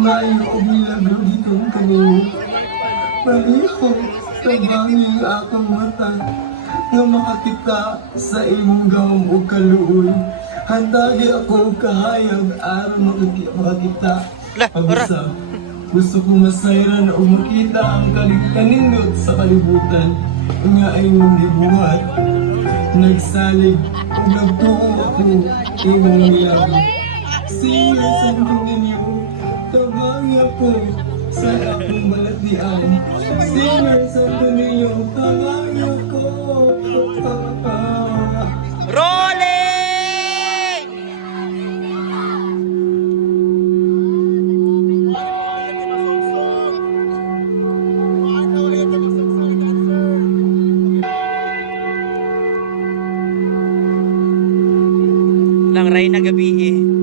maayo o milagro dito kanino. Palihog tabangi ang akong mata nga makakita sa imong gawom o kaluoy. Handagi ako kahayag aron makakita. Pag-usap, gusto ko masayran o makita ang kanindot sa kalibutan nga ay mong gibuhat. Nagsalig o nagtuo ako imong milagro. Sila sa mundo ninyo, tabangi ako sa akong balatian. Sila sa mundo ninyo, tabangi ako. Rolling! Lang ray na gabi eh.